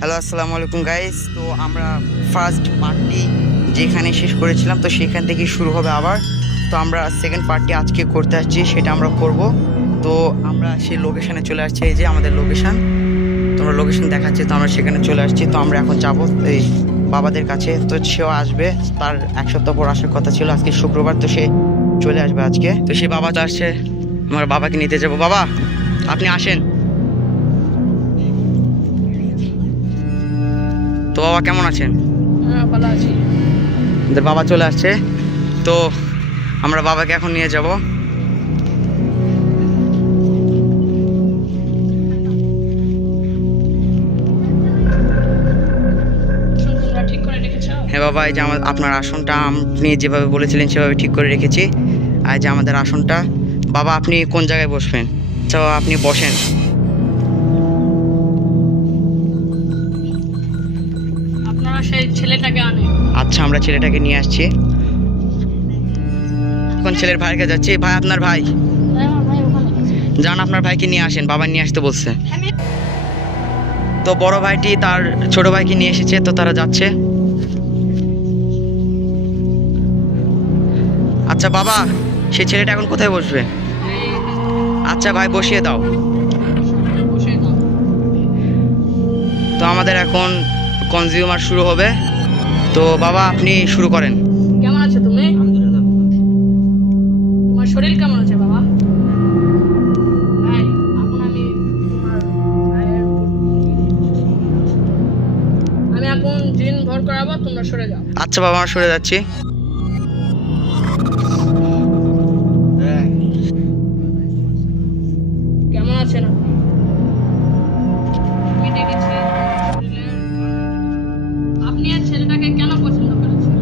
Hello আসসালামু আলাইকুম guys. তো আমরা ফার্স্ট পার্টটি যেখানে শেষ করেছিলাম তো সেখান থেকে শুরু হবে আবার। তো আমরা সেকেন্ড পার্টটি আজকে করতে আসছি, সেটা আমরা করব। তো আমরা সেই লোকেশানে চলে আসছি, এই যে আমাদের লোকেশান, তোমরা লোকেশান দেখাচ্ছে। তো আমরা সেখানে চলে আসছি। তো আমরা এখন যাবো এই বাবাদের কাছে। তো সেও আসবে, তার এক সপ্তাহ পর আসার কথা ছিল, আজকে শুক্রবার, তো সে চলে আসবে আজকে। তো সে বাবা তো আসছে, আমার বাবাকে নিতে যাবো। বাবা আপনি আসেন। তো বাবা কেমন আছেন? ভালো আছি। বাবা চলে আসছে, তো আমরা বাবাকে এখন নিয়ে যাব। হ্যাঁ বাবা, এই যে আপনার আসনটা আপনি যেভাবে বলেছিলেন সেভাবে ঠিক করে রেখেছি। আর যে আমাদের আসনটা, বাবা আপনি কোন জায়গায় বসবেন? আচ্ছা আপনি বসেন। সেই ছেলেটাকে আনে। আচ্ছা আমরা ছেলেটাকে নিয়ে আসছি। কোন ছেলের ভাইকে যাচ্ছি? ভাই আপনার ভাই যান, আপনার ভাইকে নিয়ে আসেন, বাবা নিয়ে আসতে বলছে। তো বড় ভাইটি তার ছোট ভাইকে নিয়ে এসেছে, তো তারা যাচ্ছে। আচ্ছা বাবা, সেই ছেলেটা এখন কোথায় বসবে? আচ্ছা ভাই বসিয়ে দাও। তো আমাদের এখন কনজিউমার শুরু হবে। তো বাবা আপনি শুরু করেন। কেমন আছো তুমি? তোমার শরীর কেমন আছে বাবা? ভাই এখন আমি এখন জিন ভর করাবো, তোমরা সরে যাও। আচ্ছা বাবা আমরা সরে যাচ্ছি। কেমন আছেন আপনি? আর ছেলেটাকে কেন পছন্দ করেছেন?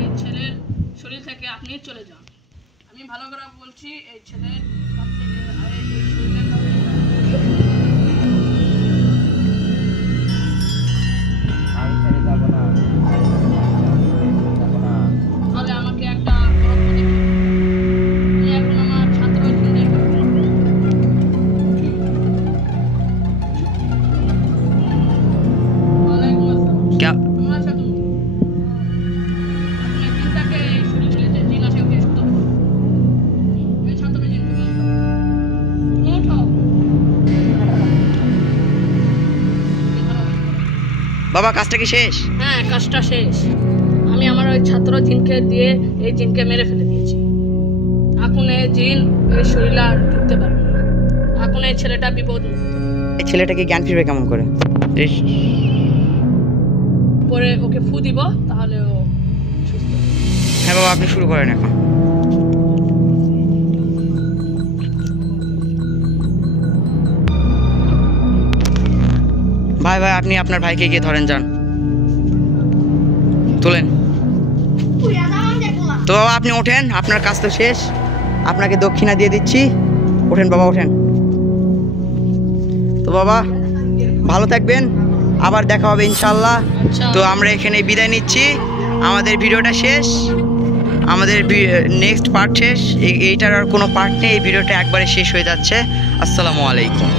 এই ছেলের শরীর থেকে আপনি চলে যান। আমি ভালো করে বলছি, এই ছেলের কাছ থেকে এই শরীরের কাছ থেকে তাহলে আমাকে একটা বরফ দেখি। আমি এখন আমার ছাত্র জিনদের বাবা কাজটা কি শেষ? হ্যাঁ কাজটা শেষ। আমি আমার ওই ছাত্র জিনকে দিয়ে এই জিনকে মেরে ফেলে দিয়েছি। এখন এই জিন এই শরীরে আর ঢুকতে পারবে না। এখন এই ছেলেটা বিপদ। এই ছেলেটাকে জ্ঞান ফিরবে কেমন করে? পরে ওকে ফু দিব, তাহলে ও সুস্থ। হ্যাঁ বাবা আপনি শুরু করেন এখন। ভাই ভাই আপনি আপনার ভাইকে গিয়ে ধরেন, যান তোলেন। তো বাবা আপনি ওঠেন, আপনার কাজ তো শেষ, আপনাকে দক্ষিণা দিয়ে দিচ্ছি। ওঠেন বাবা ওঠেন। তো বাবা ভালো থাকবেন, আবার দেখা হবে ইনশাল্লাহ। তো আমরা এখানে বিদায় নিচ্ছি, আমাদের ভিডিওটা শেষ, আমাদের নেক্সট পার্ট শেষ। এইটার আর কোনো পার্ট নেই, এই ভিডিওটা একবারে শেষ হয়ে যাচ্ছে। আসসালামু আলাইকুম।